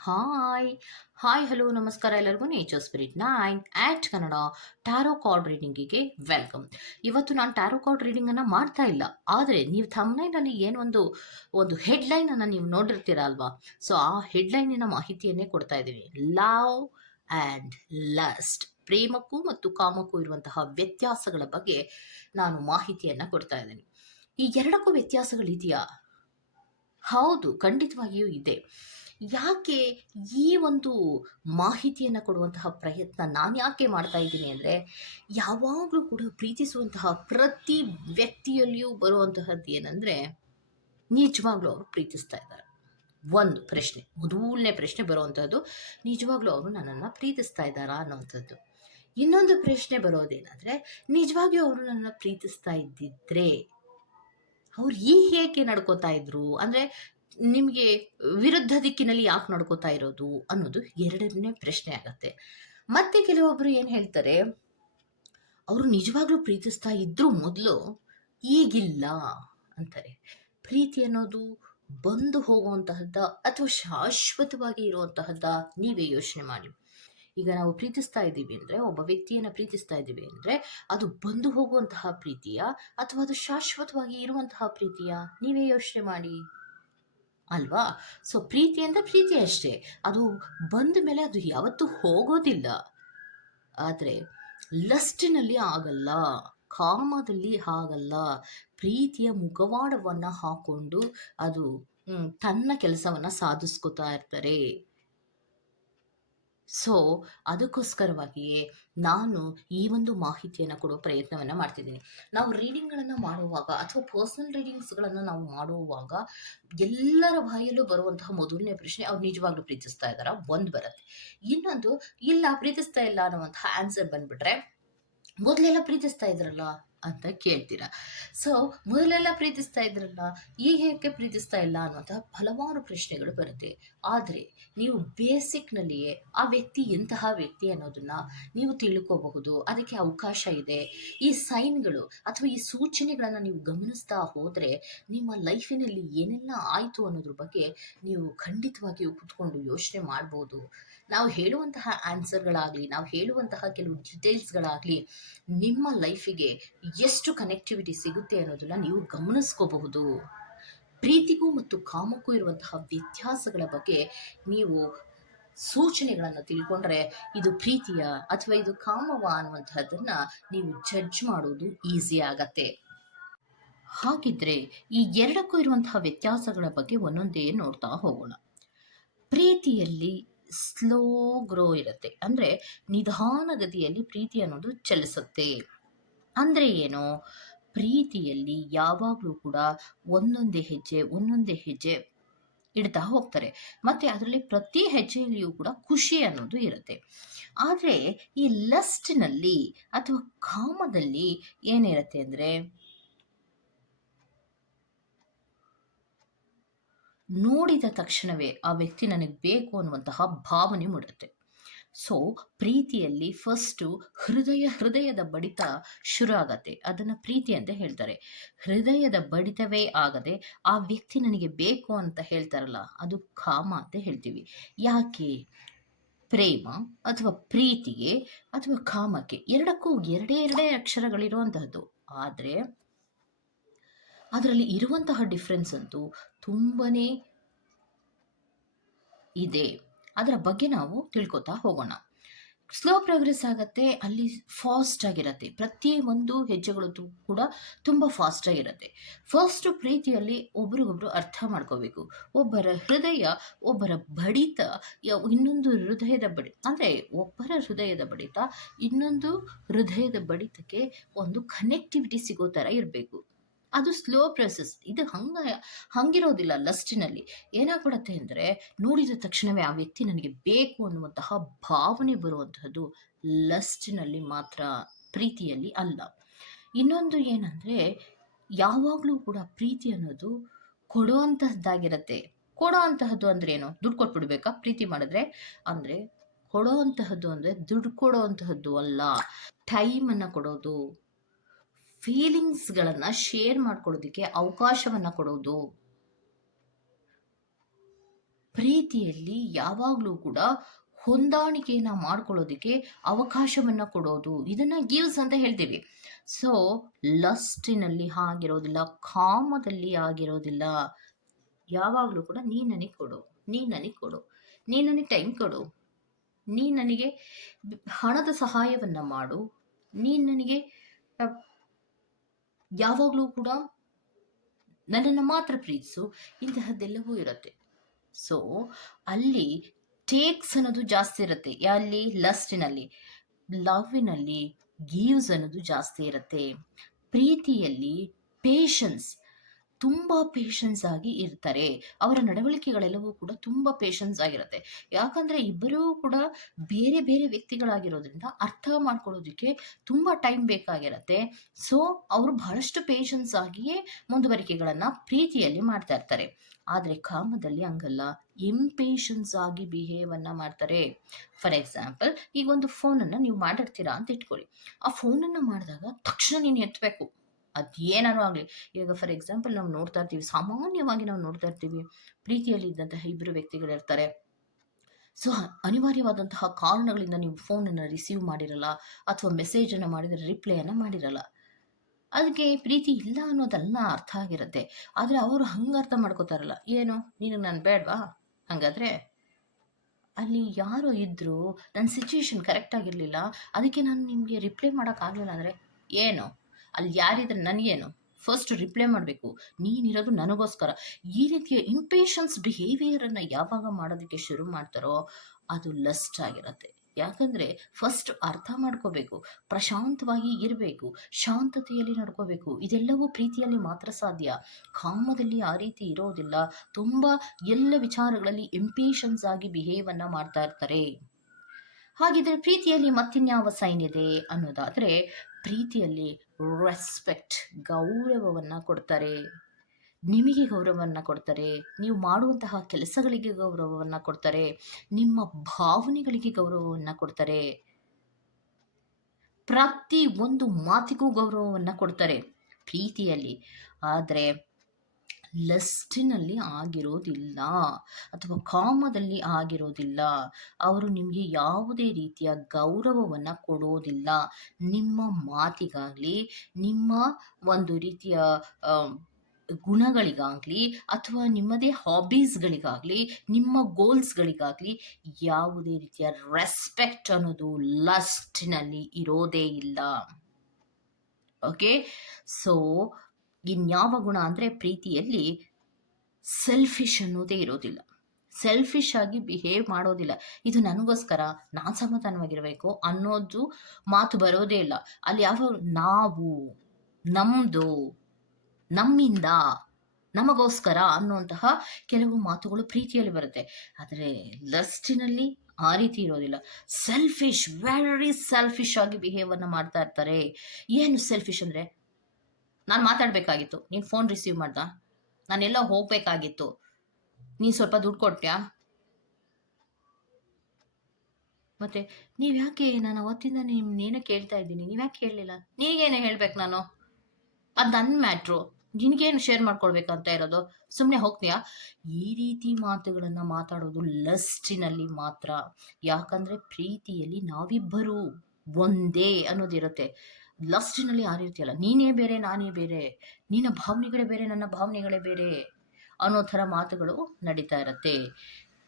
Hi hi hello ನಮಸ್ಕಾರ ಎಲ್ಲರಿಗೂ nature spirit nine eight Kannada tarot card ರೀಡಿಂಗಿಗೆ welcome ಇವತ್ತು ನಾನು ಟ್ಯಾರೋ ಕಾರ್ಡ್ ರೀಡಿಂಗನ್ನು ಮಾಡ್ತಾ ಇಲ್ಲ. ಆದರೆ ನೀವು ಥಮ್ನೈನಲ್ಲಿ ಏನೊಂದು ಒಂದು ಹೆಡ್ಲೈನನ್ನು ನೀವು ನೋಡಿರ್ತೀರ ಅಲ್ವಾ? ಸೊ ಆ ಹೆಡ್ಲೈನಿನ ಮಾಹಿತಿಯನ್ನೇ ಕೊಡ್ತಾ ಇದ್ದೀವಿ. ಲವ್ ಆ್ಯಂಡ್ ಲಸ್ಟ್ ಪ್ರೇಮಕ್ಕೂ ಮತ್ತು ಕಾಮಕ್ಕೂ ಇರುವಂತಹ ವ್ಯತ್ಯಾಸಗಳ ಬಗ್ಗೆ ನಾನು ಮಾಹಿತಿಯನ್ನು ಕೊಡ್ತಾ ಇದ್ದೀನಿ. ಈ ಎರಡಕ್ಕೂ ವ್ಯತ್ಯಾಸಗಳಿದೆಯಾ ಹೌದು, ಖಂಡಿತವಾಗಿಯೂ ಇದೆ. ಯಾಕೆ ಈ ಒಂದು ಮಾಹಿತಿಯನ್ನು ಕೊಡುವಂತಹ ಪ್ರಯತ್ನ ನಾನು ಯಾಕೆ ಮಾಡ್ತಾ ಇದ್ದೀನಿ ಅಂದರೆ, ಯಾವಾಗಲೂ ಕೂಡ ಪ್ರೀತಿಸುವಂತಹ ಪ್ರತಿ ವ್ಯಕ್ತಿಯಲ್ಲಿಯೂ ಬರುವಂತಹದ್ದು ಏನಂದರೆ, ನಿಜವಾಗ್ಲೂ ಅವರು ಪ್ರೀತಿಸ್ತಾ ಇದ್ದಾರೆ. ಒಂದು ಪ್ರಶ್ನೆ, ಮೊದಲನೇ ಪ್ರಶ್ನೆ ಬರುವಂಥದ್ದು ನಿಜವಾಗ್ಲೂ ಅವರು ನನ್ನನ್ನು ಪ್ರೀತಿಸ್ತಾ ಇದ್ದಾರಾ ಅನ್ನೋವಂಥದ್ದು. ಇನ್ನೊಂದು ಪ್ರಶ್ನೆ ಬರೋದೇನಂದರೆ, ನಿಜವಾಗಿಯೂ ಅವರು ನನ್ನನ್ನು ಪ್ರೀತಿಸ್ತಾ ಇದ್ದಿದ್ರೆ, ಅವ್ರು ಈ ಹೇಗೆ ನಡ್ಕೋತಾ ಇದ್ರು? ಅಂದರೆ ನಿಮಗೆ ವಿರುದ್ಧ ದಿಕ್ಕಿನಲ್ಲಿ ಯಾಕೆ ನೋಡ್ಕೋತಾ ಇರೋದು ಅನ್ನೋದು ಎರಡನೇ ಪ್ರಶ್ನೆ ಆಗತ್ತೆ. ಮತ್ತೆ ಕೆಲವೊಬ್ರು ಏನು ಹೇಳ್ತಾರೆ, ಅವರು ನಿಜವಾಗ್ಲೂ ಪ್ರೀತಿಸ್ತಾ ಇದ್ರು ಮೊದಲು ಈಗಿಲ್ಲ ಅಂತಾರೆ. ಪ್ರೀತಿ ಅನ್ನೋದು ಬಂದು ಹೋಗುವಂತಹದ್ದ ಅಥವಾ ಶಾಶ್ವತವಾಗಿ ಇರುವಂತಹದ್ದ ನೀವೇ ಯೋಚನೆ ಮಾಡಿ. ಈಗ ನಾವು ಪ್ರೀತಿಸ್ತಾ ಇದ್ದೀವಿ ಅಂದರೆ, ಒಬ್ಬ ವ್ಯಕ್ತಿಯನ್ನು ಪ್ರೀತಿಸ್ತಾ ಇದ್ದೀವಿ ಅಂದರೆ, ಅದು ಬಂದು ಹೋಗುವಂತಹ ಪ್ರೀತಿಯ ಅಥವಾ ಅದು ಶಾಶ್ವತವಾಗಿ ಇರುವಂತಹ ಪ್ರೀತಿಯ ನೀವೇ ಯೋಚನೆ ಮಾಡಿ. ಅಲ್ವಾ? ಸೊ ಪ್ರೀತಿ ಅಂದರೆ ಪ್ರೀತಿ ಅಷ್ಟೇ. ಅದು ಬಂದ ಮೇಲೆ ಅದು ಯಾವತ್ತೂ ಹೋಗೋದಿಲ್ಲ. ಆದರೆ, ಲಸ್ಟಿನಲ್ಲಿ ಆಗಲ್ಲ, ಕಾಮದಲ್ಲಿ ಆಗಲ್ಲ, ಪ್ರೀತಿಯ ಮುಖವಾಡವನ್ನು ಹಾಕೊಂಡು ಅದು ತನ್ನ ಕೆಲಸವನ್ನು ಸಾಧಿಸ್ಕೊತಾ ಇರ್ತಾರೆ. ಸೊ ಅದಕ್ಕೋಸ್ಕರವಾಗಿಯೇ ನಾನು ಈ ಒಂದು ಮಾಹಿತಿಯನ್ನು ಕೊಡೋ ಪ್ರಯತ್ನವನ್ನು ಮಾಡ್ತಿದ್ದೀನಿ. ನಾವು ರೀಡಿಂಗ್ಗಳನ್ನು ಮಾಡುವಾಗ ಅಥವಾ ಪರ್ಸನಲ್ ರೀಡಿಂಗ್ಸ್ಗಳನ್ನು ನಾವು ಮಾಡುವಾಗ ಎಲ್ಲರ ಬಾಯಲ್ಲೂ ಬರುವಂತಹ ಮೊದಲನೇ ಪ್ರಶ್ನೆ ಅವ್ರು ನಿಜವಾಗ್ಲೂ ಪ್ರೀತಿಸ್ತಾ ಇದ್ದಾರಾ? ಒಂದು ಬರುತ್ತೆ. ಇನ್ನೊಂದು, ಇಲ್ಲ ಪ್ರೀತಿಸ್ತಾ ಇಲ್ಲ ಅನ್ನುವಂತಹ ಆನ್ಸರ್ ಬಂದ್ಬಿಟ್ರೆ, ಮೊದಲೆಲ್ಲ ಪ್ರೀತಿಸ್ತಾ ಇದ್ರಲ್ಲ? ಅಂತ ಕೇಳ್ತೀರಾ. ಸೊ ಮೊದಲೆಲ್ಲ ಪ್ರೀತಿಸ್ತಾ ಇದ್ರಲ್ಲ, ಈಗ ಹೇಗೆ ಪ್ರೀತಿಸ್ತಾ ಇಲ್ಲ ಅನ್ನುವಂತಹ ಹಲವಾರು ಪ್ರಶ್ನೆಗಳು ಬರುತ್ತೆ. ಆದರೆ, ನೀವು ಬೇಸಿಕ್ನಲ್ಲಿಯೇ ಆ ವ್ಯಕ್ತಿ ಎಂತಹ ವ್ಯಕ್ತಿ ಅನ್ನೋದನ್ನ ನೀವು ತಿಳ್ಕೋಬಹುದು, ಅದಕ್ಕೆ ಅವಕಾಶ ಇದೆ. ಈ ಸೈನ್ಗಳು ಅಥವಾ ಈ ಸೂಚನೆಗಳನ್ನು ನೀವು ಗಮನಿಸ್ತಾ ಹೋದರೆ, ನಿಮ್ಮ ಲೈಫಿನಲ್ಲಿ ಏನೆಲ್ಲ ಆಯಿತು ಅನ್ನೋದ್ರ ಬಗ್ಗೆ ನೀವು ಖಂಡಿತವಾಗಿಯೂ ಕುತ್ಕೊಂಡು ಯೋಚನೆ ಮಾಡ್ಬೋದು. ನಾವು ಹೇಳುವಂತಹ ಆನ್ಸರ್ಗಳಾಗಲಿ, ನಾವು ಹೇಳುವಂತಹ ಕೆಲವು ಡೀಟೇಲ್ಸ್ಗಳಾಗಲಿ ನಿಮ್ಮ ಲೈಫಿಗೆ ಎಷ್ಟು ಕನೆಕ್ಟಿವಿಟಿ ಸಿಗುತ್ತೆ ಅನ್ನೋದನ್ನು ನೀವು ಗಮನಿಸ್ಕೋಬಹುದು. ಪ್ರೀತಿಗೂ ಮತ್ತು ಕಾಮಕ್ಕೂ ಇರುವಂತಹ ವ್ಯತ್ಯಾಸಗಳ ಬಗ್ಗೆ ನೀವು ಸೂಚನೆಗಳನ್ನು ತಿಳ್ಕೊಂಡ್ರೆ ಇದು ಪ್ರೀತಿಯ ಅಥವಾ ಇದು ಕಾಮವ ಅನ್ನುವಂಥದ್ದನ್ನ ನೀವು ಜಡ್ಜ್ ಮಾಡೋದು ಈಸಿ ಆಗತ್ತೆ. ಹಾಗಿದ್ರೆ ಈ ಎರಡಕ್ಕೂ ಇರುವಂತಹ ವ್ಯತ್ಯಾಸಗಳ ಬಗ್ಗೆ ಒಂದೊಂದೇ ನೋಡ್ತಾ ಹೋಗೋಣ. ಪ್ರೀತಿಯಲ್ಲಿ ಸ್ಲೋ ಗ್ರೋ ಇರುತ್ತೆ. ಅಂದರೆ ನಿಧಾನಗತಿಯಲ್ಲಿ ಪ್ರೀತಿ ಅನ್ನೋದು ಚಲಿಸುತ್ತೆ. ಅಂದರೆ ಏನು? ಪ್ರೀತಿಯಲ್ಲಿ ಯಾವಾಗಲೂ ಕೂಡ ಒಂದೊಂದೇ ಹೆಜ್ಜೆ ಒಂದೊಂದೇ ಹೆಜ್ಜೆ ಇಡ್ತಾ ಹೋಗ್ತಾರೆ. ಮತ್ತು ಅದರಲ್ಲಿ ಪ್ರತಿ ಹೆಜ್ಜೆಯಲ್ಲಿಯೂ ಕೂಡ ಖುಷಿ ಅನ್ನೋದು ಇರುತ್ತೆ. ಆದರೆ ಈ ಲಸ್ಟ್ನಲ್ಲಿ ಅಥವಾ ಕಾಮದಲ್ಲಿ ಏನಿರುತ್ತೆ ಅಂದರೆ ನೋಡಿದ ತಕ್ಷಣವೇ ಆ ವ್ಯಕ್ತಿ ನನಗೆ ಬೇಕು ಅನ್ನುವಂತಹ ಭಾವನೆ ಮೂಡುತ್ತೆ. ಸೊ ಪ್ರೀತಿಯಲ್ಲಿ ಫಸ್ಟು ಹೃದಯ, ಹೃದಯದ ಬಡಿತ ಶುರು ಆಗತ್ತೆ. ಅದನ್ನು ಪ್ರೀತಿ ಅಂತ ಹೇಳ್ತಾರೆ. ಹೃದಯದ ಬಡಿತವೇ ಆಗದೆ ಆ ವ್ಯಕ್ತಿ ನನಗೆ ಬೇಕು ಅಂತ ಹೇಳ್ತಾರಲ್ಲ, ಅದು ಕಾಮ ಅಂತ ಹೇಳ್ತೀವಿ. ಯಾಕೆ? ಪ್ರೇಮ ಅಥವಾ ಪ್ರೀತಿಗೆ ಅಥವಾ ಕಾಮಕ್ಕೆ ಎರಡಕ್ಕೂ ಎರಡೇ ಎರಡೇ ಅಕ್ಷರಗಳಿರುವಂತಹದ್ದು. ಆದರೆ ಅದರಲ್ಲಿ ಇರುವಂತಹ ಡಿಫ್ರೆನ್ಸ್ ಅಂತೂ ತುಂಬಾ ಇದೆ. ಅದರ ಬಗ್ಗೆ ನಾವು ತಿಳ್ಕೊತಾ ಹೋಗೋಣ. ಸ್ಲೋ ಪ್ರೋಗ್ರೆಸ್ ಆಗುತ್ತೆ, ಅಲ್ಲಿ ಫಾಸ್ಟ್ ಆಗಿರುತ್ತೆ. ಪ್ರತಿ ಒಂದು ಹೆಜ್ಜೆಗಳು ಕೂಡ ತುಂಬ ಫಾಸ್ಟ್ ಆಗಿರುತ್ತೆ. ಫಸ್ಟ್ ಪ್ರೀತಿಯಲ್ಲಿ ಒಬ್ರಿಗೊಬ್ರು ಅರ್ಥ ಮಾಡ್ಕೋಬೇಕು. ಒಬ್ಬರ ಹೃದಯ, ಒಬ್ಬರ ಬಡಿತ ಇನ್ನೊಂದು ಹೃದಯದ ಬಡಿ ಅಂದರೆ ಒಬ್ಬರ ಹೃದಯದ ಬಡಿತ, ಇನ್ನೊಂದು ಹೃದಯದ ಬಡಿತಕ್ಕೆ ಒಂದು ಕನೆಕ್ಟಿವಿಟಿ ಸಿಗೋ ಥರ ಇರಬೇಕು. ಅದು ಸ್ಲೋ ಪ್ರೊಸೆಸ್ ಇದು ಹಂಗ, ಹಂಗಿರೋದಿಲ್ಲ ಲಸ್ಟಿನಲ್ಲಿ ಏನಾಗ್ಬಿಡತ್ತೆ ಅಂದರೆ, ನೋಡಿದ ತಕ್ಷಣವೇ ಆ ವ್ಯಕ್ತಿ ನನಗೆ ಬೇಕು ಅನ್ನುವಂತಹ ಭಾವನೆ ಬರುವಂತಹದ್ದು ಲಸ್ಟಿನಲ್ಲಿ ಮಾತ್ರ, ಪ್ರೀತಿಯಲ್ಲಿ ಅಲ್ಲ. ಇನ್ನೊಂದು ಏನಂದರೆ, ಯಾವಾಗಲೂ ಕೂಡ ಪ್ರೀತಿ ಅನ್ನೋದು ಕೊಡುವಂತಹದ್ದಾಗಿರತ್ತೆ. ಕೊಡೋ ಅಂತಹದ್ದು ಅಂದ್ರೆ ಏನು? ದುಡ್ಡು ಕೊಟ್ಬಿಡ್ಬೇಕಾ? ಪ್ರೀತಿ ಮಾಡಿದ್ರೆ? ಅಂದರೆ ಕೊಡೋ ಅಂತಹದ್ದು ಅಂದರೆ ದುಡ್ಡು ಕೊಡೋ ಅಂತಹದ್ದು ಅಲ್ಲ ಟೈಮನ್ನು ಕೊಡೋದು ಫೀಲಿಂಗ್ಸ್ಗಳನ್ನು ಶೇರ್ ಮಾಡ್ಕೊಳ್ಳೋದಕ್ಕೆ ಅವಕಾಶವನ್ನು ಕೊಡೋದು. ಪ್ರೀತಿಯಲ್ಲಿ ಯಾವಾಗಲೂ ಕೂಡ ಹೊಂದಾಣಿಕೆಯನ್ನು ಮಾಡ್ಕೊಳ್ಳೋದಕ್ಕೆ ಅವಕಾಶವನ್ನು ಕೊಡೋದು. ಇದನ್ನು ಗಿವ್ಸ್ ಅಂತ ಹೇಳ್ತೀವಿ. ಸೊ ಲಸ್ಟಿನಲ್ಲಿ ಆಗಿರೋದಿಲ್ಲ, ಕಾಮದಲ್ಲಿ ಆಗಿರೋದಿಲ್ಲ. ಯಾವಾಗಲೂ ಕೂಡ ನೀ ನನಗೆ ಕೊಡು ನೀ ನನಗೆ ಕೊಡು ನೀ ನನಗೆ ಟೈಮ್ ಕೊಡು. ನೀ ನನಗೆ ಹಣದ ಸಹಾಯವನ್ನು ಮಾಡು. ನೀ ನನಗೆ ಯಾವಾಗಲೂ ಕೂಡ ನನ್ನನ್ನು ಮಾತ್ರ ಪ್ರೀತಿಸು, ಇಂತಹದ್ದೆಲ್ಲವೂ ಇರುತ್ತೆ. ಸೊ ಅಲ್ಲಿ ಟೇಕ್ಸ್ ಅನ್ನೋದು ಜಾಸ್ತಿ ಇರುತ್ತೆ. ಅಲ್ಲಿ ಲಸ್ಟಿನಲ್ಲಿ ಲವ್ನಲ್ಲಿ ಗೀವ್ಸ್ ಅನ್ನೋದು ಜಾಸ್ತಿ ಇರುತ್ತೆ. ಪ್ರೀತಿಯಲ್ಲಿ ಪೇಷನ್ಸ್ ತುಂಬ ಪೇಷನ್ಸ್ ಆಗಿ ಇರ್ತಾರೆ. ಅವರ ನಡವಳಿಕೆಗಳೆಲ್ಲವೂ ಕೂಡ ತುಂಬ ಪೇಷನ್ಸ್ ಆಗಿರುತ್ತೆ. ಯಾಕಂದರೆ ಇಬ್ಬರೂ ಕೂಡ ಬೇರೆ ಬೇರೆ ವ್ಯಕ್ತಿಗಳಾಗಿರೋದ್ರಿಂದ ಅರ್ಥ ಮಾಡ್ಕೊಳ್ಳೋದಕ್ಕೆ ತುಂಬ ಟೈಮ್ ಬೇಕಾಗಿರುತ್ತೆ. ಸೊ ಅವರು ಬಹಳಷ್ಟು ಪೇಷನ್ಸ್ ಆಗಿಯೇ ಮುಂದುವರಿಕೆಗಳನ್ನು ಪ್ರೀತಿಯಲ್ಲಿ ಮಾಡ್ತಾ ಇರ್ತಾರೆ. ಆದರೆ ಕಾಮದಲ್ಲಿ ಹಂಗಲ್ಲ. ಇಂಪೇಷನ್ಸ್ ಆಗಿ ಬಿಹೇವನ್ನು ಮಾಡ್ತಾರೆ. ಫಾರ್ ಎಕ್ಸಾಂಪಲ್ ಈಗ ಒಂದು ಫೋನನ್ನು ನೀವು ಮಾಡಿರ್ತೀರಾ ಅಂತ ಇಟ್ಕೊಳ್ಳಿ. ಆ ಫೋನನ್ನು ಮಾಡಿದಾಗ ತಕ್ಷಣ ನೀನು ಎತ್ತಬೇಕು ಅದು ಏನಾರು ಆಗಲಿ. ಈಗ ಫಾರ್ ಎಕ್ಸಾಂಪಲ್ ನಾವು ನೋಡ್ತಾ ಇರ್ತೀವಿ, ಸಾಮಾನ್ಯವಾಗಿ ನಾವು ನೋಡ್ತಾ ಇರ್ತೀವಿ ಪ್ರೀತಿಯಲ್ಲಿ ಇದ್ದಂತಹ ಇಬ್ಬರು ವ್ಯಕ್ತಿಗಳಿರ್ತಾರೆ. ಸೊ ಅನಿವಾರ್ಯವಾದಂತಹ ಕಾರಣಗಳಿಂದ ನೀವು ಫೋನನ್ನು ರಿಸೀವ್ ಮಾಡಿರಲ್ಲ, ಅಥವಾ ಮೆಸೇಜನ್ನು ಮಾಡಿದರೆ ರಿಪ್ಲೈಯನ್ನು ಮಾಡಿರಲ್ಲ. ಅದಕ್ಕೆ ಪ್ರೀತಿ ಇಲ್ಲ ಅನ್ನೋದೆಲ್ಲ ಅರ್ಥ ಆಗಿರುತ್ತೆ. ಆದರೆ ಅವರು ಹಂಗೆ ಅರ್ಥ ಮಾಡ್ಕೋತಾರಲ್ಲ, ಏನು ನೀನು ನಾನು ಬೇಡವಾ? ಹಾಗಾದರೆ ಅಲ್ಲಿ ಯಾರೋ ಇದ್ದರು ನನ್ನ ಸಿಚುವೇಶನ್ ಕರೆಕ್ಟ್ ಆಗಿರಲಿಲ್ಲ, ಅದಕ್ಕೆ ನಾನು ನಿಮಗೆ ರಿಪ್ಲೈ ಮಾಡೋಕ್ಕಾಗಲಿಲ್ಲ ಅಂದರೆ ಏನು? ಅಲ್ಲಿ ಯಾರಿದ್ರೆ ನನಗೇನು? ಫಸ್ಟ್ ರಿಪ್ಲೈ ಮಾಡಬೇಕು. ನೀನಿರೋದು ನನಗೋಸ್ಕರ. ಈ ರೀತಿಯ ಇಂಪೇಷನ್ಸ್ ಬಿಹೇವಿಯರನ್ನು ಯಾವಾಗ ಮಾಡೋದಕ್ಕೆ ಶುರು ಮಾಡ್ತಾರೋ ಅದು ಲಸ್ಟ್ ಆಗಿರುತ್ತೆ. ಯಾಕಂದರೆ ಫಸ್ಟ್ ಅರ್ಥ ಮಾಡ್ಕೋಬೇಕು. ಪ್ರಶಾಂತವಾಗಿ ಇರಬೇಕು. ಶಾಂತತೆಯಲ್ಲಿ ನಡ್ಕೋಬೇಕು. ಇದೆಲ್ಲವೂ ಪ್ರೀತಿಯಲ್ಲಿ ಮಾತ್ರ ಸಾಧ್ಯ. ಕಾಮದಲ್ಲಿ ಆ ರೀತಿ ಇರೋದಿಲ್ಲ. ತುಂಬ ಎಲ್ಲ ವಿಚಾರಗಳಲ್ಲಿ ಇಂಪೇಷನ್ಸ್ ಆಗಿ ಬಿಹೇವನ್ನು ಮಾಡ್ತಾ ಇರ್ತಾರೆ. ಹಾಗಿದ್ರೆ ಪ್ರೀತಿಯಲ್ಲಿ ಮತ್ತಿನ್ಯಾವ ಸೈನ್ ಇದೆ ಅನ್ನೋದಾದರೆ ಪ್ರೀತಿಯಲ್ಲಿ ರೆಸ್ಪೆಕ್ಟ್ ಗೌರವವನ್ನು ಕೊಡ್ತಾರೆ. ನಿಮಗೆ ಗೌರವವನ್ನು ಕೊಡ್ತಾರೆ. ನೀವು ಮಾಡುವಂತಹ ಕೆಲಸಗಳಿಗೆ ಗೌರವವನ್ನು ಕೊಡ್ತಾರೆ. ನಿಮ್ಮ ಭಾವನೆಗಳಿಗೆ ಗೌರವವನ್ನು ಕೊಡ್ತಾರೆ. ಪ್ರತಿ ಒಂದು ಮಾತಿಗೂ ಗೌರವವನ್ನು ಕೊಡ್ತಾರೆ. ಪ್ರೀತಿಯಲ್ಲಿ. ಆದರೆ ಲಸ್ಟಿನಲ್ಲಿ ಆಗಿರೋದಿಲ್ಲ ಅಥವಾ ಕಾಮದಲ್ಲಿ ಆಗಿರೋದಿಲ್ಲ. ಅವರು ನಿಮಗೆ ಯಾವುದೇ ರೀತಿಯ ಗೌರವವನ್ನು ಕೊಡೋದಿಲ್ಲ. ನಿಮ್ಮ ಮಾತಿಗಾಗಲಿ, ನಿಮ್ಮ ಒಂದು ರೀತಿಯ ಗುಣಗಳಿಗಾಗಲಿ ಅಥವಾ ನಿಮ್ಮದೇ ಹಾಬೀಸ್ಗಳಿಗಾಗಲಿ, ನಿಮ್ಮ ಗೋಲ್ಸ್ಗಳಿಗಾಗಲಿ ಯಾವುದೇ ರೀತಿಯ ರೆಸ್ಪೆಕ್ಟ್ ಅನ್ನೋದು ಲಸ್ಟಿನಲ್ಲಿ ಇರೋದೇ ಇಲ್ಲ. ಓಕೆ? ಸೊ ಇನ್ಯಾವ ಗುಣ ಅಂದರೆ ಪ್ರೀತಿಯಲ್ಲಿ ಸೆಲ್ಫಿಶ್ ಅನ್ನೋದೇ ಇರೋದಿಲ್ಲ. ಸೆಲ್ಫಿಶ್ ಆಗಿ ಬಿಹೇವ್ ಮಾಡೋದಿಲ್ಲ. ಇದು ನನಗೋಸ್ಕರ, ನಾನು ಸಮಾಧಾನವಾಗಿರಬೇಕು ಅನ್ನೋದು ಮಾತು ಬರೋದೇ ಇಲ್ಲ. ಅಲ್ಲಿ ಯಾವ ನಾವು ನಮ್ಮದು ನಮ್ಮಿಂದ, ನಮಗೋಸ್ಕರ ಅನ್ನುವಂತಹ ಕೆಲವು ಮಾತುಗಳು ಪ್ರೀತಿಯಲ್ಲಿ ಬರುತ್ತೆ. ಆದರೆ ಲಸ್ಟಿನಲ್ಲಿ ಆ ರೀತಿ ಇರೋದಿಲ್ಲ. ಸೆಲ್ಫಿಶ್ ವೆರಿ ಸೆಲ್ಫಿಶ್ ಆಗಿ ಬಿಹೇವನ್ನು ಮಾಡ್ತಾ ಇರ್ತಾರೆ. ಏನು ಸೆಲ್ಫಿಶ್ ಅಂದರೆ? ನಾನು ಮಾತಾಡಬೇಕಾಗಿತ್ತು. ನೀನು ಫೋನ್ ರಿಸೀವ್ ಮಾಡ್ದ? ನಾನೆಲ್ಲ ಹೋಗಬೇಕಾಗಿತ್ತು. ನೀನು ಸ್ವಲ್ಪ ದುಡ್ಡು ಕೊಟ್ಟ್ಯಾ ಮತ್ತೆ ನೀವು ಯಾಕೆ ನಾನು ಅವತ್ತಿಂದ ನಿಮ್ಮನ್ನೇನೋ ಕೇಳ್ತಾ ಇದ್ದೀನಿ. ನೀವು ಯಾಕೆ ಕೇಳಲಿಲ್ಲ ನೀಗೇನು ಹೇಳ್ಬೇಕು ನಾನು. ಅದು ನನ್ನ ಮ್ಯಾಟ್ರು. ನಿನಗೇನು ಶೇರ್ ಮಾಡ್ಕೊಳ್ಬೇಕಂತ ಇರೋದು? ಸುಮ್ಮನೆ ಹೋಗ್ತೀಯಾ? ಈ ರೀತಿ ಮಾತುಗಳನ್ನ ಮಾತಾಡೋದು ಲಸ್ಟಿನಲ್ಲಿ ಮಾತ್ರ. ಯಾಕಂದ್ರೆ ಪ್ರೀತಿಯಲ್ಲಿ ನಾವಿಬ್ಬರು ಒಂದೇ ಅನ್ನೋದಿರುತ್ತೆ. ಲಸ್ಟಿನಲ್ಲಿ ಆ ರೀತಿ ಅಲ್ಲ ನೀನೇ ಬೇರೆ, ನಾನೇ ಬೇರೆ, ನಿನ್ನ ಭಾವನೆಗಳೇ ಬೇರೆ, ನನ್ನ ಭಾವನೆಗಳೇ ಬೇರೆ ಅನ್ನೋ ಥರ ಮಾತುಗಳು ನಡೀತಾ ಇರುತ್ತೆ.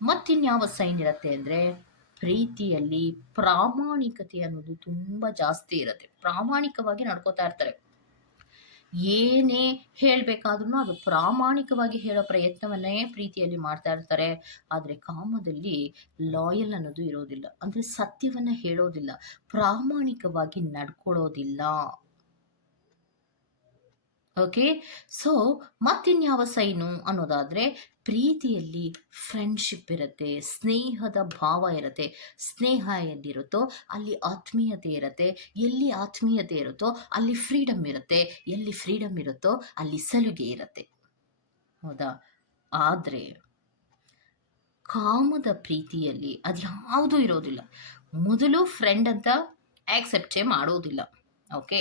ಮತ್ತಿನ್ಯಾವ ಸೈನ್ ಇರುತ್ತೆ ಅಂದರೆ ಪ್ರೀತಿಯಲ್ಲಿ ಪ್ರಾಮಾಣಿಕತೆ ಅನ್ನೋದು ತುಂಬ ಜಾಸ್ತಿ ಇರುತ್ತೆ. ಪ್ರಾಮಾಣಿಕವಾಗಿ ನಡ್ಕೋತಾ ಇರ್ತಾರೆ. ಏನೇ ಹೇಳಬೇಕಾದ್ರೂ ಅದು ಪ್ರಾಮಾಣಿಕವಾಗಿ ಹೇಳೋ ಪ್ರಯತ್ನವನ್ನೇ ಪ್ರೀತಿಯಲ್ಲಿ ಮಾಡ್ತಾ ಇರ್ತಾರೆ. ಆದರೆ ಕಾಮದಲ್ಲಿ ಲಾಯಲ್ ಅನ್ನೋದು ಇರೋದಿಲ್ಲ. ಅಂದರೆ ಸತ್ಯವನ್ನು ಹೇಳೋದಿಲ್ಲ. ಪ್ರಾಮಾಣಿಕವಾಗಿ ನಡ್ಕೊಳ್ಳೋದಿಲ್ಲ. ಓಕೆ ಸೊ ಮತ್ತಿನ್ಯಾವ ಸೈನು ಅನ್ನೋದಾದರೆ ಪ್ರೀತಿಯಲ್ಲಿ ಫ್ರೆಂಡ್ಶಿಪ್ ಇರುತ್ತೆ, ಸ್ನೇಹದ ಭಾವ ಇರುತ್ತೆ. ಸ್ನೇಹ ಎಲ್ಲಿರುತ್ತೋ ಅಲ್ಲಿ ಆತ್ಮೀಯತೆ ಇರುತ್ತೆ. ಎಲ್ಲಿ ಆತ್ಮೀಯತೆ ಇರುತ್ತೋ ಅಲ್ಲಿ ಫ್ರೀಡಮ್ ಇರುತ್ತೆ. ಎಲ್ಲಿ ಫ್ರೀಡಮ್ ಇರುತ್ತೋ ಅಲ್ಲಿ ಸಲುಗೆ ಇರುತ್ತೆ. ಹೌದಾ? ಆದರೆ ಕಾಮದ ಪ್ರೀತಿಯಲ್ಲಿ ಅದು ಯಾವುದೂ ಇರೋದಿಲ್ಲ. ಮೊದಲು ಫ್ರೆಂಡ್ ಅಂತ ಆಕ್ಸೆಪ್ಟೇ ಮಾಡೋದಿಲ್ಲ. ಓಕೆ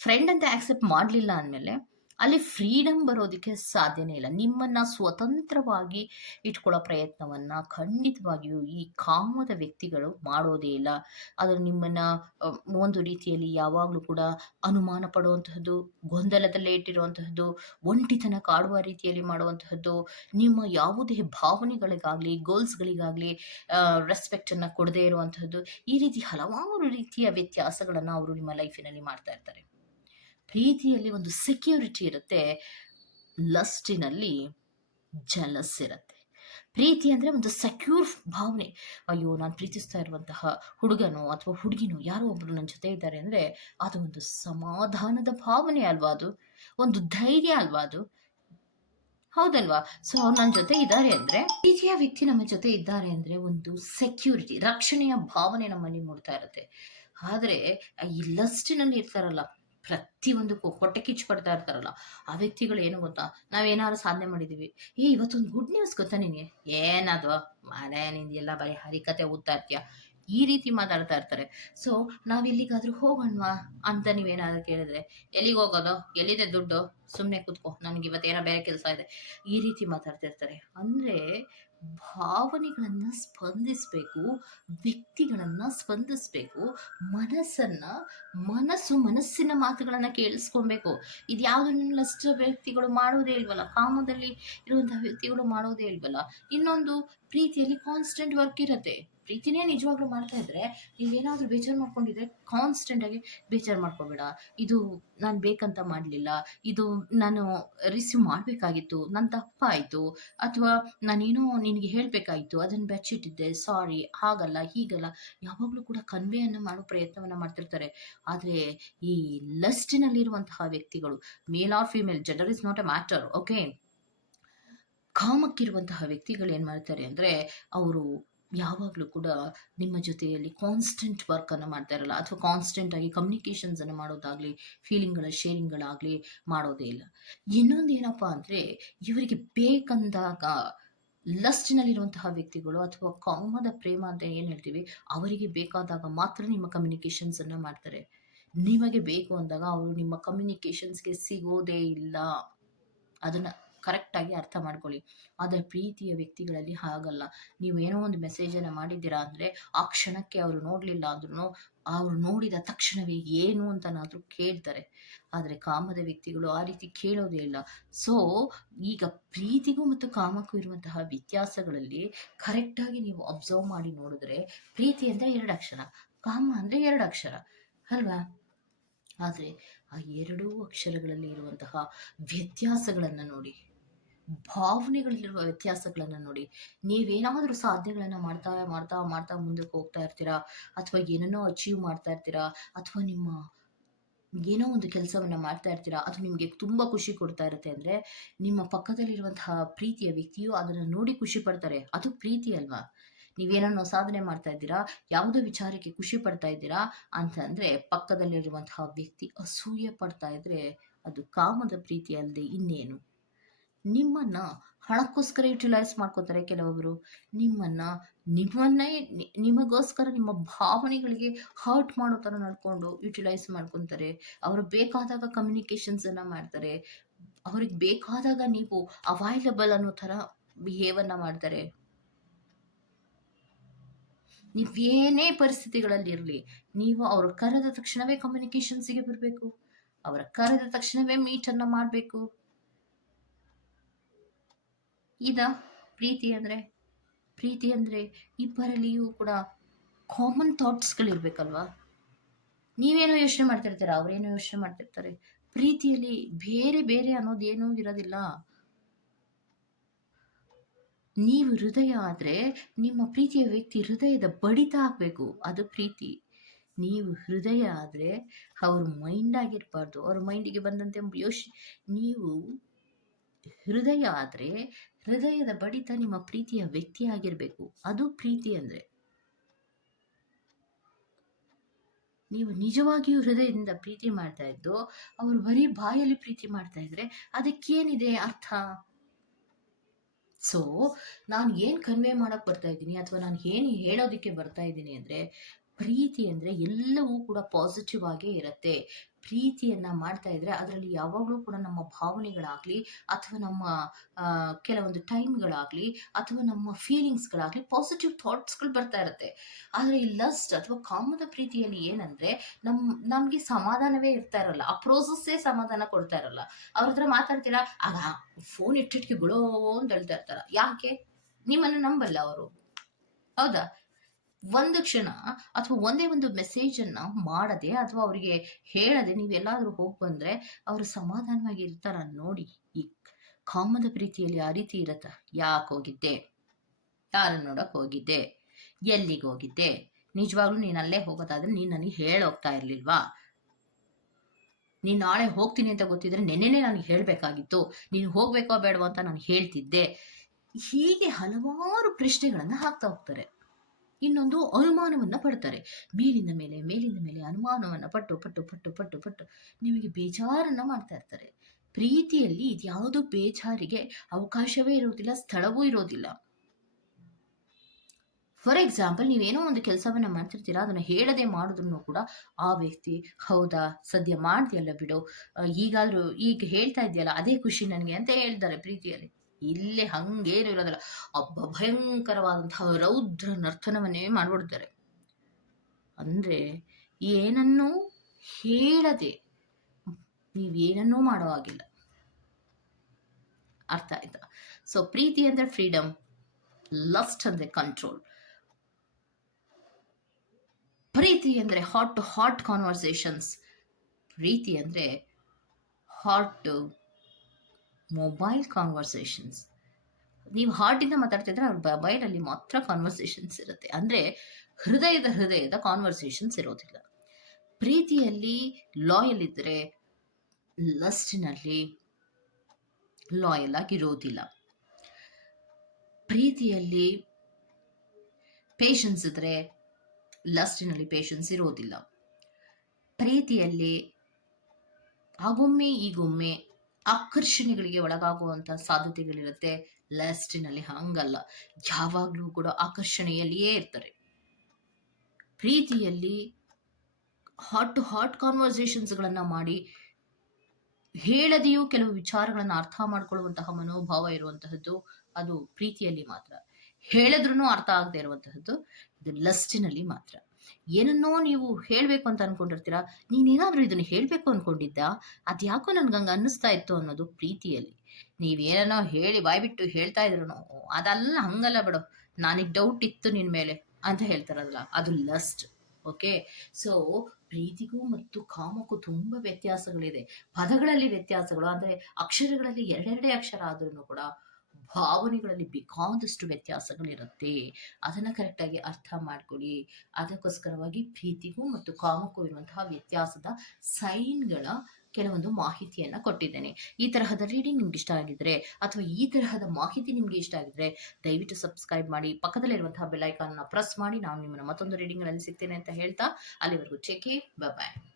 ಫ್ರೆಂಡ್ ಅಂತ ಆಕ್ಸೆಪ್ಟ್ ಮಾಡಲಿಲ್ಲ ಅಂದಮೇಲೆ ಅಲ್ಲಿ ಫ್ರೀಡಮ್ ಬರೋದಕ್ಕೆ ಸಾಧ್ಯನೇ ಇಲ್ಲ. ನಿಮ್ಮನ್ನ ಸ್ವತಂತ್ರವಾಗಿ ಇಟ್ಕೊಳ್ಳೋ ಪ್ರಯತ್ನವನ್ನ ಖಂಡಿತವಾಗಿಯೂ ಈ ಕಾಮದ ವ್ಯಕ್ತಿಗಳು ಮಾಡೋದೇ ಇಲ್ಲ. ಅದು ನಿಮ್ಮನ್ನ ಒಂದು ರೀತಿಯಲ್ಲಿ ಯಾವಾಗಲೂ ಕೂಡ ಅನುಮಾನ ಪಡುವಂತಹದ್ದು, ಗೊಂದಲದಲ್ಲೇ ಇಟ್ಟಿರುವಂತಹದ್ದು, ಒಂಟಿತನ ಕಾಡುವ ರೀತಿಯಲ್ಲಿ ಮಾಡುವಂತಹದ್ದು, ನಿಮ್ಮ ಯಾವುದೇ ಭಾವನೆಗಳಿಗಾಗಲಿ ಗೋಲ್ಸ್ಗಳಿಗಾಗಲಿ ರೆಸ್ಪೆಕ್ಟನ್ನು ಕೊಡದೇ ಇರುವಂತಹದ್ದು, ಈ ರೀತಿ ಹಲವಾರು ರೀತಿಯ ವ್ಯತ್ಯಾಸಗಳನ್ನು ಅವರು ನಿಮ್ಮ ಲೈಫಿನಲ್ಲಿ ಮಾಡ್ತಾ ಇರ್ತಾರೆ. ಪ್ರೀತಿಯಲ್ಲಿ ಒಂದು ಸೆಕ್ಯೂರಿಟಿ ಇರುತ್ತೆ ಲಸ್ಟಿನಲ್ಲಿ ಜಲಸ್ ಇರುತ್ತೆ. ಪ್ರೀತಿ ಅಂದರೆ ಒಂದು ಸೆಕ್ಯೂರ್ ಭಾವನೆ. ಅಯ್ಯೋ, ನಾನು ಪ್ರೀತಿಸ್ತಾ ಇರುವಂತಹ ಹುಡುಗನೋ ಅಥವಾ ಹುಡುಗಿನೋ ಯಾರೋ ಒಬ್ಬರು ನನ್ನ ಜೊತೆ ಇದ್ದಾರೆ ಅಂದರೆ ಅದು ಒಂದು ಸಮಾಧಾನದ ಭಾವನೆ ಅಲ್ವಾ ಅದು? ಒಂದು ಧೈರ್ಯ ಅಲ್ವಾ ಅದು? ಹೌದಲ್ವಾ? ಸೊ ಅವ್ರು ನನ್ನ ಜೊತೆ ಇದ್ದಾರೆ ಅಂದರೆ, ಪ್ರೀತಿಯ ವ್ಯಕ್ತಿ ನಮ್ಮ ಜೊತೆ ಇದ್ದಾರೆ ಅಂದರೆ ಒಂದು ಸೆಕ್ಯೂರಿಟಿ ರಕ್ಷಣೆಯ ಭಾವನೆ ನಮ್ಮಲ್ಲಿ ಮೂಡ್ತಾ ಇರುತ್ತೆ. ಆದರೆ, ಈ ಲಸ್ಟಿನಲ್ಲಿ ಇರ್ತಾರಲ್ಲ ಪ್ರತಿಯೊಂದಕ್ಕೂ ಹೊಟ್ಟೆ ಕಿಚ್ಚು ಪಡ್ತಾ ಇರ್ತಾರಲ್ಲ, ಆ ವ್ಯಕ್ತಿಗಳು ಏನು ಗೊತ್ತಾ? ನಾವೇನಾದ್ರು ಸಾಧನೆ ಮಾಡಿದ್ದೀವಿ ಏ, ಇವತ್ತೊಂದು ಗುಡ್ ನ್ಯೂಸ್ ಗೊತ್ತಾ ನಿನಗೆ? ಏನದು ಮನೆ ನಿಂದೆಲ್ಲ ಬರೀ ಹರಿಕತೆ ಓದ್ತಾ ಇರ್ತೀಯ? ಈ ರೀತಿ ಮಾತಾಡ್ತಾ ಇರ್ತಾರೆ. ಸೊ ನಾವೆಲ್ಲಿಗಾದ್ರೂ ಹೋಗೋಣವಾ ಅಂತ ನೀವೇನಾದ್ರೂ ಕೇಳಿದ್ರೆ? ಎಲ್ಲಿಗೆ ಹೋಗೋದು? ಎಲ್ಲಿದೆ ದುಡ್ಡು? ಸುಮ್ಮನೆ ಕೂತ್ಕೋ. ನನಗೆ ಇವತ್ತೇನೋ ಬೇರೆ ಕೆಲಸ ಇದೆ. ಈ ರೀತಿ ಮಾತಾಡ್ತಿರ್ತಾರೆ ಅಂದರೆ ಭಾವನೆಗಳನ್ನು ಸ್ಪಂದಿಸಬೇಕು, ವ್ಯಕ್ತಿಗಳನ್ನು ಸ್ಪಂದಿಸಬೇಕು, ಮನಸ್ಸನ್ನು, ಮನಸ್ಸು ಮನಸ್ಸಿನ ಮಾತುಗಳನ್ನು ಕೇಳಿಸ್ಕೊಬೇಕು. ಇದು ಯಾವುದನ್ನು ವ್ಯಕ್ತಿಗಳು ಮಾಡೋದೇ ಇಲ್ವಲ್ಲ? ಕಾಮದಲ್ಲಿ ಇರುವಂತಹ ವ್ಯಕ್ತಿಗಳು ಮಾಡೋದೇ ಇಲ್ವಲ್ಲ? ಇನ್ನೊಂದು ಪ್ರೀತಿಯಲ್ಲಿ ಕಾನ್ಸ್ಟೆಂಟ್ ವರ್ಕ್ ಇರುತ್ತೆ. ಪ್ರೀತಿನೇ ನಿಜವಾಗ್ಲೂ ಮಾಡ್ತಾ ಇದ್ರೆ ನೀವೇನಾದರೂ ಬೇಜಾರು ಮಾಡ್ಕೊಂಡಿದ್ರೆ ಕಾನ್ಸ್ಟೆಂಟ್ ಆಗಿ ಬೇಜಾರು ಮಾಡ್ಕೋಬೇಡ. ಇದು ನಾನು ಬೇಕಂತ ಮಾಡಲಿಲ್ಲ. ಇದು ನಾನು ರಿಸೀವ್ ಮಾಡಬೇಕಾಗಿತ್ತು. ನನ್ನ ತಪ್ಪಾಯಿತು. ಅಥವಾ ನಾನೇನೋ ನಿನಗೆ ಹೇಳಬೇಕಾಯಿತು. ಅದನ್ನು ಬೆಚ್ಚಿಟ್ಟಿದ್ದೆ. ಸಾರಿ ಹಾಗಲ್ಲ, ಹೀಗಲ್ಲ. ಯಾವಾಗಲೂ ಕೂಡ ಕನ್ವೆಯನ್ನು ಮಾಡೋ ಪ್ರಯತ್ನವನ್ನು ಮಾಡ್ತಿರ್ತಾರೆ. ಆದರೆ ಈ ಲಸ್ಟಿನಲ್ಲಿರುವಂತಹ ವ್ಯಕ್ತಿಗಳು male or female gender is not a matter okay ಕಾಮಕ್ಕಿರುವಂತಹ ವ್ಯಕ್ತಿಗಳು ಏನು ಮಾಡ್ತಾರೆ ಅಂದರೆ, ಅವರು ಯಾವಾಗಲೂ ಕೂಡ ನಿಮ್ಮ ಜೊತೆಯಲ್ಲಿ ಕಾನ್ಸ್ಟೆಂಟ್ ವರ್ಕನ್ನು ಮಾಡ್ತಾ ಇರಲ್ಲ ಅಥವಾ ಕಾನ್ಸ್ಟೆಂಟಾಗಿ ಕಮ್ಯುನಿಕೇಷನ್ಸನ್ನು ಮಾಡೋದಾಗಲಿ ಫೀಲಿಂಗ್ಗಳ ಶೇರಿಂಗ್ಗಳಾಗಲಿ ಮಾಡೋದೇ ಇಲ್ಲ. ಇನ್ನೊಂದು ಏನಪ್ಪ ಅಂದರೆ, ಇವರಿಗೆ ಬೇಕಂದಾಗ ಲಸ್ಟಿನಲ್ಲಿರುವಂತಹ ವ್ಯಕ್ತಿಗಳು ಅಥವಾ ಕಾಮದ ಪ್ರೇಮ ಅಂತ ಏನು ಹೇಳ್ತೀವಿ, ಅವರಿಗೆ ಬೇಕಾದಾಗ ಮಾತ್ರ ನಿಮ್ಮ ಕಮ್ಯುನಿಕೇಷನ್ಸನ್ನು ಮಾಡ್ತಾರೆ. ನಿಮಗೆ ಬೇಕು ಅಂದಾಗ ಅವರು ನಿಮ್ಮ ಕಮ್ಯುನಿಕೇಷನ್ಸ್ಗೆ ಸಿಗೋದೇ ಇಲ್ಲ. ಅದನ್ನು ಕರೆಕ್ಟಾಗಿ ಅರ್ಥ ಮಾಡ್ಕೊಳ್ಳಿ. ಆದರೆ ಪ್ರೀತಿಯ ವ್ಯಕ್ತಿಗಳಲ್ಲಿ ಹಾಗಲ್ಲ. ನೀವು ಏನೋ ಒಂದು ಮೆಸೇಜನ್ನು ಮಾಡಿದ್ದೀರಾ ಅಂದರೆ ಆ ಕ್ಷಣಕ್ಕೆ ಅವರು ನೋಡಲಿಲ್ಲ ಅಂದ್ರೂ ಅವರು ನೋಡಿದ ತಕ್ಷಣವೇ ಏನು ಅಂತನಾದರೂ ಕೇಳ್ತಾರೆ. ಆದರೆ ಕಾಮದ ವ್ಯಕ್ತಿಗಳು ಆ ರೀತಿ ಕೇಳೋದೇ ಇಲ್ಲ. ಸೊ ಈಗ ಪ್ರೀತಿಗೂ ಮತ್ತು ಕಾಮಕ್ಕೂ ಇರುವಂತಹ ವ್ಯತ್ಯಾಸಗಳಲ್ಲಿ ಕರೆಕ್ಟಾಗಿ ನೀವು ಅಬ್ಸರ್ವ್ ಮಾಡಿ ನೋಡಿದ್ರೆ ಪ್ರೀತಿ ಅಂದರೆ ಎರಡು ಅಕ್ಷರ, ಕಾಮ ಅಂದರೆ ಎರಡು ಅಕ್ಷರ, ಅಲ್ವಾ? ಆದರೆ ಆ ಎರಡೂ ಅಕ್ಷರಗಳಲ್ಲಿ ಇರುವಂತಹ ವ್ಯತ್ಯಾಸಗಳನ್ನು ನೋಡಿ. ಭಾವನೆಗಳಲ್ಲಿರುವ ವ್ಯತ್ಯಾಸಗಳನ್ನು ನೋಡಿ. ನೀವೇನಾದರೂ ಸಾಧನೆಗಳನ್ನು ಮಾಡ್ತಾ ಮಾಡ್ತಾ ಮಾಡ್ತಾ ಮುಂದಕ್ಕೆ ಹೋಗ್ತಾ ಇರ್ತೀರಾ? ಅಥವಾ ಏನನ್ನೋ ಅಚೀವ್ ಮಾಡ್ತಾ ಇರ್ತೀರಾ? ಅಥವಾ ನಿಮ್ಮ ಏನೋ ಒಂದು ಕೆಲಸವನ್ನು ಮಾಡ್ತಾ ಇರ್ತೀರಾ? ಅದು ನಿಮಗೆ ತುಂಬ ಖುಷಿ ಕೊಡ್ತಾ ಇರುತ್ತೆ ಅಂದರೆ ನಿಮ್ಮ ಪಕ್ಕದಲ್ಲಿರುವಂತಹ ಪ್ರೀತಿಯ ವ್ಯಕ್ತಿಯು ಅದನ್ನು ನೋಡಿ ಖುಷಿ ಪಡ್ತಾರೆ. ಅದು ಪ್ರೀತಿ ಅಲ್ವಾ? ನೀವೇನನ್ನೋ ಸಾಧನೆ ಮಾಡ್ತಾ ಇದ್ದೀರಾ? ಯಾವುದೋ ವಿಚಾರಕ್ಕೆ ಖುಷಿ ಪಡ್ತಾ ಇದ್ದೀರಾ? ಅಂತಂದರೆ ಪಕ್ಕದಲ್ಲಿರುವಂತಹ ವ್ಯಕ್ತಿ ಅಸೂಯೆ ಪಡ್ತಾ ಇದ್ರೆ ಅದು ಕಾಮದ ಪ್ರೀತಿ ಅಲ್ಲದೆ ಇನ್ನೇನು? ನಿಮ್ಮನ್ನ ಹಣಕ್ಕೋಸ್ಕರ ಯುಟಿಲೈಸ್ ಮಾಡ್ಕೋತಾರೆ ಕೆಲವೊಬ್ಬರು ನಿಮ್ಮನ್ನ ನಿಮ್ಮನ್ನೇ ನಿಮಗೋಸ್ಕರ ನಿಮ್ಮ ಭಾವನೆಗಳಿಗೆ ಹರ್ಟ್ ಮಾಡೋ ಥರ ನಡ್ಕೊಂಡು ಯುಟಿಲೈಸ್ ಮಾಡ್ಕೊತಾರೆ. ಅವರು ಬೇಕಾದಾಗ ಕಮ್ಯುನಿಕೇಷನ್ಸನ್ನು ಮಾಡ್ತಾರೆ. ಅವ್ರಿಗೆ ಬೇಕಾದಾಗ ನೀವು ಅವೈಲಬಲ್ ಅನ್ನೋ ಥರ ಬಿಹೇವನ್ನ ಮಾಡ್ತಾರೆ. ನೀವೇನೇ ಪರಿಸ್ಥಿತಿಗಳಲ್ಲಿ ಇರಲಿ, ನೀವು ಅವರು ಕರೆದ ತಕ್ಷಣವೇ ಕಮ್ಯುನಿಕೇಷನ್ಸಿಗೆ ಬರಬೇಕು. ಅವರ ಕರೆದ ತಕ್ಷಣವೇ ಮೀಟನ್ನು ಮಾಡಬೇಕು. ಇದ ಪ್ರೀತಿ ಅಂದರೆ ಪ್ರೀತಿ ಅಂದರೆ ಇಬ್ಬರಲ್ಲಿಯೂ ಕೂಡ ಕಾಮನ್ ಥಾಟ್ಸ್ಗಳಿರ್ಬೇಕಲ್ವಾ ನೀವೇನೋ ಯೋಚನೆ ಮಾಡ್ತಿರ್ತೀರ, ಅವರೇನೋ ಯೋಚನೆ ಮಾಡ್ತಿರ್ತಾರೆ. ಪ್ರೀತಿಯಲ್ಲಿ ಬೇರೆ ಬೇರೆ ಅನ್ನೋದೇನೂ ಇರೋದಿಲ್ಲ. ನೀವು ಹೃದಯ ಆದರೆ ನಿಮ್ಮ ಪ್ರೀತಿಯ ವ್ಯಕ್ತಿ ಹೃದಯದ ಬಡಿತ ಆಗಬೇಕು, ಅದು ಪ್ರೀತಿ. ನೀವು ಹೃದಯ ಆದರೆ ಅವ್ರ ಮೈಂಡ್ ಆಗಿರಬಾರ್ದು, ಅವ್ರ ಮೈಂಡಿಗೆ ಬಂದಂತೆ ಯೋಚನೆ ನೀವು ಹೃದಯ ಆದರೆ ಹೃದಯದ ಬಡಿತ ನಿಮ್ಮ ಪ್ರೀತಿಯ ವ್ಯಕ್ತಿ ಆಗಿರಬೇಕು. ಅದು ಪ್ರೀತಿ ಅಂದರೆ. ನೀವು ನಿಜವಾಗಿಯೂ ಹೃದಯದಿಂದ ಪ್ರೀತಿ ಮಾಡ್ತಾ ಇದ್ದು, ಅವರು ಬರೀ ಬಾಯಲ್ಲಿ ಪ್ರೀತಿ ಮಾಡ್ತಾ ಇದ್ರೆ ಅದಕ್ಕೇನಿದೆ ಅರ್ಥ? ಸೊ ನಾನು ಏನು ಕನ್ವೆ ಮಾಡಕ್ ಬರ್ತಾ ಇದ್ದೀನಿ ಅಥವಾ ನಾನು ಏನು ಹೇಳೋದಕ್ಕೆ ಬರ್ತಾ ಇದ್ದೀನಿ ಅಂದರೆ ಪ್ರೀತಿ ಅಂದರೆ ಎಲ್ಲವೂ ಕೂಡ ಪಾಸಿಟಿವ್ ಆಗೇ ಇರುತ್ತೆ. ಪ್ರೀತಿಯನ್ನು ಮಾಡ್ತಾ ಇದ್ರೆ ಅದರಲ್ಲಿ ಯಾವಾಗಲೂ ಕೂಡ ನಮ್ಮ ಭಾವನೆಗಳಾಗಲಿ ಅಥವಾ ನಮ್ಮ ಕೆಲವೊಂದು ಟೈಮ್ಗಳಾಗಲಿ ಅಥವಾ ನಮ್ಮ ಫೀಲಿಂಗ್ಸ್ಗಳಾಗಲಿ ಪಾಸಿಟಿವ್ ಥಾಟ್ಸ್ಗಳು ಬರ್ತಾ ಇರುತ್ತೆ. ಆದರೆ ಈ ಲಸ್ಟ್ ಅಥವಾ ಕಾಮದ ಪ್ರೀತಿಯಲ್ಲಿ ಏನಂದರೆ ನಮ್ಮ ನಮಗೆ ಸಮಾಧಾನವೇ ಇರ್ತಾ ಇರಲ್ಲ. ಆ ಪ್ರೋಸೆಸ್ಸೇ ಸಮಾಧಾನ ಕೊಡ್ತಾ ಇರಲ್ಲ. ಅವ್ರ ಹತ್ರ ಮಾತಾಡ್ತೀರಾ? ಆಗ ಫೋನ್ ಇಟ್ಟಿಟ್ಕೆ ಗುಳೋ ಅಂತ ಹೇಳ್ತಾ ಇರ್ತಾರ. ಯಾಕೆ? ನಿಮ್ಮನ್ನು ನಂಬಲ್ಲ ಅವರು. ಹೌದಾ? ಒಂದು ಕ್ಷಣ ಅಥವಾ ಒಂದೇ ಒಂದು ಮೆಸೇಜ್ ಅನ್ನ ಮಾಡದೆ ಅಥವಾ ಅವರಿಗೆ ಹೇಳದೆ ನೀವೆಲ್ಲಾದ್ರೂ ಹೋಗಿ ಬಂದ್ರೆ ಅವರು ಸಮಾಧಾನವಾಗಿ ಇರ್ತಾರ ನೋಡಿ, ಈ ಕಾಮದ ಪ್ರೀತಿಯಲ್ಲಿ ಆ ರೀತಿ ಇರತ್ತ. ಯಾಕೆ ಹೋಗಿದ್ದೆ? ಯಾರನ್ನ ನೋಡಕ್ ಹೋಗಿದ್ದೆ? ಎಲ್ಲಿಗೆ ಹೋಗಿದ್ದೆ? ನಿಜವಾಗ್ಲೂ ನೀನು ಅಲ್ಲೇ ಹೋಗೋದಾದ್ರೆ ನೀನು ನನಗೆ ಹೇಳೋಗ್ತಾ ಇರ್ಲಿಲ್ವಾ? ನೀನು ನಾಳೆ ಹೋಗ್ತೀನಿ ಅಂತ ಗೊತ್ತಿದ್ರೆ ನೆನ್ನೆನೇ ನನಗೆ ಹೇಳಬೇಕಾಗಿತ್ತು. ನೀನು ಹೋಗ್ಬೇಕೋ ಬೇಡವೋ ಅಂತ ನಾನು ಹೇಳ್ತಿದ್ದೆ. ಹೀಗೆ ಹಲವಾರು ಪ್ರಶ್ನೆಗಳನ್ನು ಹಾಕ್ತಾ ಹೋಗ್ತಾರೆ. ಇನ್ನೊಂದು ಅನುಮಾನವನ್ನು ಪಡ್ತಾರೆ. ಮೇಲಿನ ಮೇಲೆ, ಮೇಲಿಂದ ಮೇಲೆ ಅನುಮಾನವನ್ನು ಪಟ್ಟು ಪಟ್ಟು ಪಟ್ಟು ಪಟ್ಟು ಪಟ್ಟು ನಿಮಗೆ ಬೇಜಾರನ್ನ ಮಾಡ್ತಾ ಇರ್ತಾರೆ. ಪ್ರೀತಿಯಲ್ಲಿ ಇದ್ಯಾವುದು ಬೇಜಾರಿಗೆ ಅವಕಾಶವೇ ಇರೋದಿಲ್ಲ, ಸ್ಥಳವೂ ಇರೋದಿಲ್ಲ. ಫಾರ್ ಎಕ್ಸಾಂಪಲ್ ನೀವೇನೋ ಒಂದು ಕೆಲಸವನ್ನು ಮಾಡ್ತಿರ್ತೀರಾ, ಅದನ್ನ ಹೇಳದೆ ಮಾಡಿದ್ರು ಕೂಡ ಆ ವ್ಯಕ್ತಿ, ಹೌದಾ, ಸದ್ಯ ಮಾಡ್ತೀಯಲ್ಲ ಬಿಡು. ಈಗಾದ್ರೂ ಈಗ ಹೇಳ್ತಾ ಇದೆಯಲ್ಲ ಅದೇ ಖುಷಿ ನನಗೆ ಅಂತ ಹೇಳ್ತಾರೆ ಪ್ರೀತಿಯಲ್ಲಿ. ಇಲ್ಲೇ ಹಂಗೇನು ಇರೋದಿಲ್ಲ. ಅಬ್ಬ ಭಯಂಕರವಾದಂತಹ ರೌದ್ರ ನರ್ತನವನ್ನೇ ಮಾಡ್ಬಿಡ್ತಾರೆ. ಅಂದ್ರೆ ಏನನ್ನೂ ಹೇಳದೆ ನೀವೇನನ್ನೂ ಮಾಡೋ ಹಾಗಿಲ್ಲ. ಅರ್ಥ ಆಯ್ತಾ? ಸೊ ಪ್ರೀತಿ ಅಂದ್ರೆ ಫ್ರೀಡಮ್ ಲಸ್ಟ್ ಅಂದ್ರೆ ಕಂಟ್ರೋಲ್ ಪ್ರೀತಿ ಅಂದ್ರೆ ಹಾಟ್ ಟು ಹಾಟ್ ಕಾನ್ವರ್ಸೇಷನ್ಸ್ ಪ್ರೀತಿ ಅಂದ್ರೆ ಹಾಟ್ ಟು ಮೊಬೈಲ್ ಕಾನ್ವರ್ಸೇಷನ್ಸ್ ನೀವು ಹಾರ್ಟಿಂದ ಮಾತಾಡ್ತಿದ್ರೆ ಅವ್ರ ಮೊಬೈಲಲ್ಲಿ ಮಾತ್ರ ಕಾನ್ವರ್ಸೇಷನ್ಸ್ ಇರುತ್ತೆ. ಅಂದರೆ ಹೃದಯದ ಹೃದಯದ ಕಾನ್ವರ್ಸೇಷನ್ಸ್ ಇರೋದಿಲ್ಲ. ಪ್ರೀತಿಯಲ್ಲಿ ಲಾಯಲ್ ಇದ್ದರೆ ಲಸ್ಟಿನಲ್ಲಿ ಲಾಯಲ್ ಆಗಿರೋದಿಲ್ಲ. ಪ್ರೀತಿಯಲ್ಲಿ ಪೇಷನ್ಸ್ ಇದ್ದರೆ ಲಸ್ಟಿನಲ್ಲಿ ಪೇಷನ್ಸ್ ಇರೋದಿಲ್ಲ. ಪ್ರೀತಿಯಲ್ಲಿ ಆಗೊಮ್ಮೆ ಈಗೊಮ್ಮೆ ಆಕರ್ಷಣೆಗಳಿಗೆ ಒಳಗಾಗುವಂಥ ಸಾಧ್ಯತೆಗಳಿರುತ್ತೆ. ಲಸ್ಟಿನಲ್ಲಿ ಹಂಗಲ್ಲ. ಯಾವಾಗಲೂ ಕೂಡ ಆಕರ್ಷಣೆಯಲ್ಲಿಯೇ ಇರ್ತಾರೆ. ಪ್ರೀತಿಯಲ್ಲಿ ಹಾಟ್ ಟು ಹಾಟ್ ಕಾನ್ವರ್ಸೇಷನ್ಸ್ಗಳನ್ನು ಮಾಡಿ ಹೇಳದೆಯೂ ಕೆಲವು ವಿಚಾರಗಳನ್ನು ಅರ್ಥ ಮಾಡ್ಕೊಳ್ಳುವಂತಹ ಮನೋಭಾವ ಇರುವಂತಹದ್ದು ಅದು ಪ್ರೀತಿಯಲ್ಲಿ ಮಾತ್ರ. ಹೇಳಿದ್ರೂ ಅರ್ಥ ಆಗದೆ ಇರುವಂತಹದ್ದು. ಇದು ಲಸ್ಟಿನಲ್ಲಿ ಮಾತ್ರ. ಏನನ್ನೋ ನೀವು ಹೇಳಬೇಕು ಅಂತ ಅನ್ಕೊಂಡಿರ್ತೀರಾ? ನೀನೇನಾದರೂ ಇದನ್ನ ಹೇಳಬೇಕು ಅನ್ಕೊಂಡಿದ್ದ? ಅದ್ಯಾಕೋ ನನ್ಗೆ ಹಂಗೆ ಅನ್ನಿಸ್ತಾ ಇತ್ತು ಅನ್ನೋದು ಪ್ರೀತಿಯಲ್ಲಿ. ನೀವೇನೋ ಹೇಳಿ ಬಾಯ್ಬಿಟ್ಟು ಹೇಳ್ತಾ ಇದ್ರು ಅದಲ್ಲ ಹಂಗಲ್ಲ ಬಿಡು. ನನಗೆ ಡೌಟ್ ಇತ್ತು ನಿನ್ ಮೇಲೆ ಅಂತ ಹೇಳ್ತಾರಲ್ಲ ಅದು ಲಸ್ಟ್ ಓಕೆ ಸೊ ಪ್ರೀತಿಗೂ ಮತ್ತು ಕಾಮಕ್ಕೂ ತುಂಬಾ ವ್ಯತ್ಯಾಸಗಳಿದೆ. ಪದಗಳಲ್ಲಿ ವ್ಯತ್ಯಾಸಗಳು, ಅಂದ್ರೆ ಅಕ್ಷರಗಳಲ್ಲಿ ಎರಡೆರಡೇ ಅಕ್ಷರ ಆದ್ರೂ ಕೂಡ ಭಾವನೆಗಳಲ್ಲಿ ಬೇಕಾದಷ್ಟು ವ್ಯತ್ಯಾಸಗಳಿರುತ್ತೆ. ಅದನ್ನ ಕರೆಕ್ಟಾಗಿ ಅರ್ಥ ಮಾಡ್ಕೊಳ್ಳಿ. ಅದಕ್ಕೋಸ್ಕರವಾಗಿ ಭೀತಿಗೂ ಮತ್ತು ಕಾಮಕ್ಕೂ ಇರುವಂತಹ ವ್ಯತ್ಯಾಸದ ಸೈನ್ಗಳ ಕೆಲವೊಂದು ಮಾಹಿತಿಯನ್ನ ಕೊಟ್ಟಿದ್ದೇನೆ. ಈ ತರಹದ ರೀಡಿಂಗ್ ನಿಮ್ಗೆ ಇಷ್ಟ ಆಗಿದ್ರೆ ಅಥವಾ ಈ ತರಹದ ಮಾಹಿತಿ ನಿಮ್ಗೆ ಇಷ್ಟ ಆಗಿದ್ರೆ ದಯವಿಟ್ಟು ಸಬ್ಸ್ಕ್ರೈಬ್ ಮಾಡಿ, ಪಕ್ಕದಲ್ಲಿರುವಂತಹ ಐಕಾನ್ ಪ್ರೆಸ್ ಮಾಡಿ, ನಾನು ನಿಮ್ಮನ್ನ ಮತ್ತೊಂದು ರೀಡಿಂಗ್ಗಳಲ್ಲಿ ಸಿಗ್ತೇನೆ ಅಂತ ಹೇಳ್ತಾ, ಅಲ್ಲಿವರೆಗೂ ಚೆಕ್ ಬಾಯ್